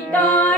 人